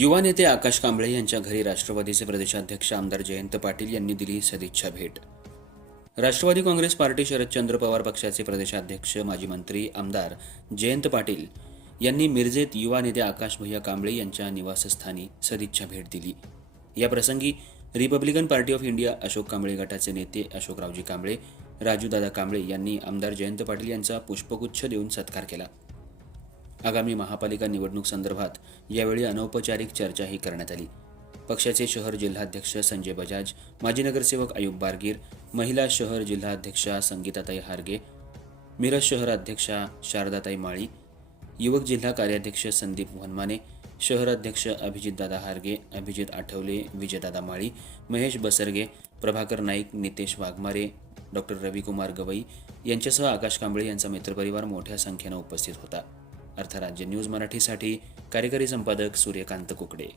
युवा नेते आकाश कांबळे यांच्या घरी राष्ट्रवादीचे प्रदेशाध्यक्ष आमदार जयंत पाटील यांनी दिली सदिच्छा भेट. राष्ट्रवादी काँग्रेस पार्टी शरदचंद्र पवार पक्षाचे प्रदेशाध्यक्ष माजी मंत्री आमदार जयंत पाटील यांनी मिरजेत युवा नेते आकाश भैया कांबळे यांच्या निवासस्थानी सदिच्छा भेट दिली. या प्रसंगी republican party of India Ashok Kamble गटाचे नेते अशोकरावजी कांबळे राजूदादा कांबळे यांनी आमदार जयंत पाटील यांचा पुष्पगुच्छ देऊन सत्कार केला. आगामी महापालिका निवडणूक संदर्भात यावेळी अनौपचारिक चर्चाही करण्यात आली. पक्षाचे शहर जिल्हाध्यक्ष संजय बजाज माजी नगरसेवक अयुब बारगीर महिला शहर जिल्हाध्यक्षा संगीताताई हारगे मिरज शहर अध्यक्षा शारदाताई माळी युवक जिल्हा कार्याध्यक्ष संदीप वनमाने शहराध्यक्ष अभिजितदादा हारगे अभिजित आठवले विजयदादा माळी महेश बसरगे प्रभाकर नाईक नितेश वाघमारे डॉक्टर रविकुमार गवई यांच्यासह आकाश कांबळे यांचा मित्रपरिवार मोठ्या संख्येनं उपस्थित होता. अर्थराज्य न्यूज मराठीसाठी कार्यकारी संपादक सूर्यकांत कुकडे.